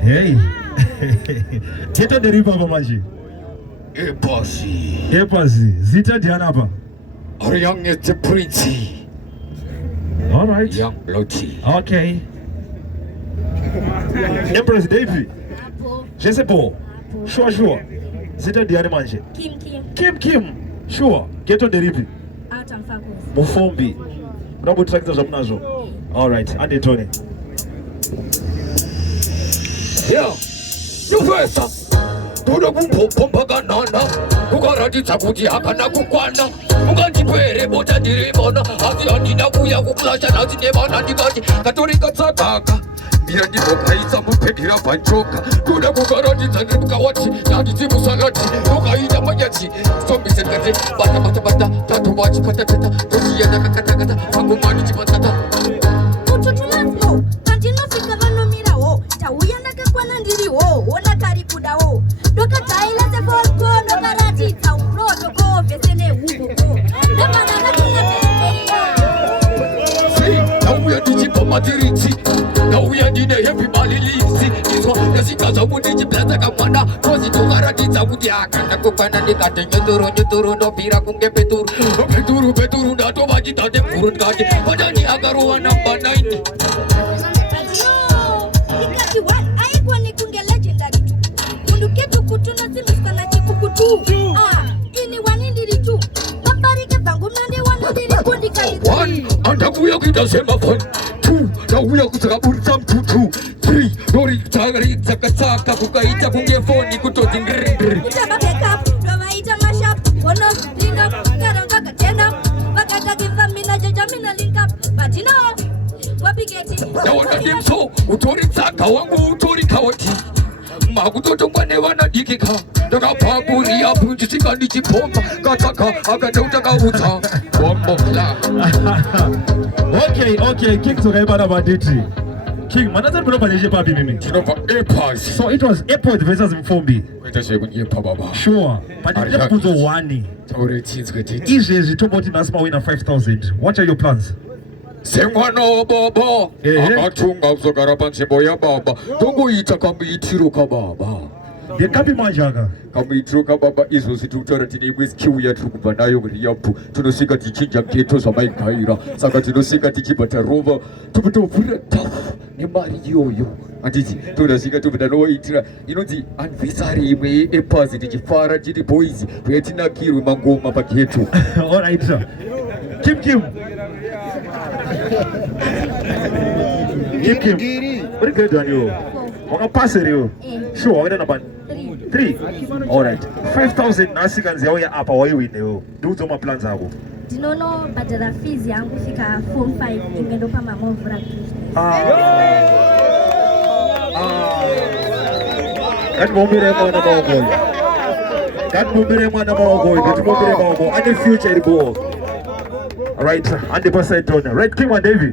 Hey. Ghetto the river manje. Ep15. Zita Dianapa. Our young is the prince. All right. Young bloody. Okay. Empress Davy. Je sais pas. Sure. Zita Diana manje. Kim. Sure. Ghetto the river. Mufombi. Bravo tractors up nazo. All right. Ande Tony. Yeah. You first. Tuda kumpopa ganana. Kukarati chakuti hakana kukwana. Mukandipere bota diribona. Ati andina kuya kuklacha nati nebana ndikati. Katorika tsataka. Mira ndipo paisa mupedira panchoka. Tuda kukarati tsanduka wati. Nati timusalati. Ukaita manyachi. Sombi sekate. Bata. Tatu wachi patata. Tosia nakakata. Pangumani chipatata. Ututulango. Kantino fikavano mirawo. Tauya nakakwana ndiriwo. Ona kari kudawo. Doka taila se volko. Doka rati tauro. Doko vesene hugo. Namana nakina tekeya. See, tauya dijipo matiriti. Tauya dine heavy mali lisi. Iswa yasikaza mudiji plaza kamana. Kozi tukarati takuti akana kupana nikate. Nyuturu nopira kunge peturu. Peturu nato vajita de kurun kati. Padani agaruwa namba 90. One, andakuya kita sema fun. Two, nauya kusaka bursam tutu. Three, dori chagari chakachaka kukaita kunge phone kutoti ngiri. Itaba backup, doma ita mashup. Ono, lindo, karanga tena. Bakata give mina jajamina link up. But you know, wapigeti. Naona dimso, utori tsaka wangu utori kawati. Makutoto ne wana dikika. Daga papuri ya punchi sikani chipomba. Kataka, akatauta uta. Bombokla. Okay. King to Gaibana Banditri. King, manasa tuno paneje papi mimi. Tunova Ep15. So it was Ep15 versus Mfombi. Sure. But the Ep was one. Easy Tomoti Nasma winner 5,000. What are your plans? Sengwano baba. Akatunga uzogara panche boya baba. Tongo ita kambiitiro kababa. The Kapi Majaga. Kambiitiro kababa izo situtara tinibwezi kiu ya tukupa nayo mriyapu. Tunosika tichinja Ghetto za maikaira. Saka tunosika tichibata rova. Tuputo vira tafu. Ni mari yoyo. Antiti, tunasika tupita no itira. Inonzi anvisari ime epazi tichifara jiri boys. Wetina kiru mangoma pa Ghetto. All right, sir. Kim. Very good on you. Wanga pass it you. Sure, we're number 3. All right. 5,000 nasikans yao ya apa wayo win yo. Do zoma plans hapo. Dinono badala fees yangu fika 4-5 ingendopa mama vraki. That mumbere mwana maogo. That mumbere mwana maogo. And the future go. All right, 100% on. Right, King and Davy.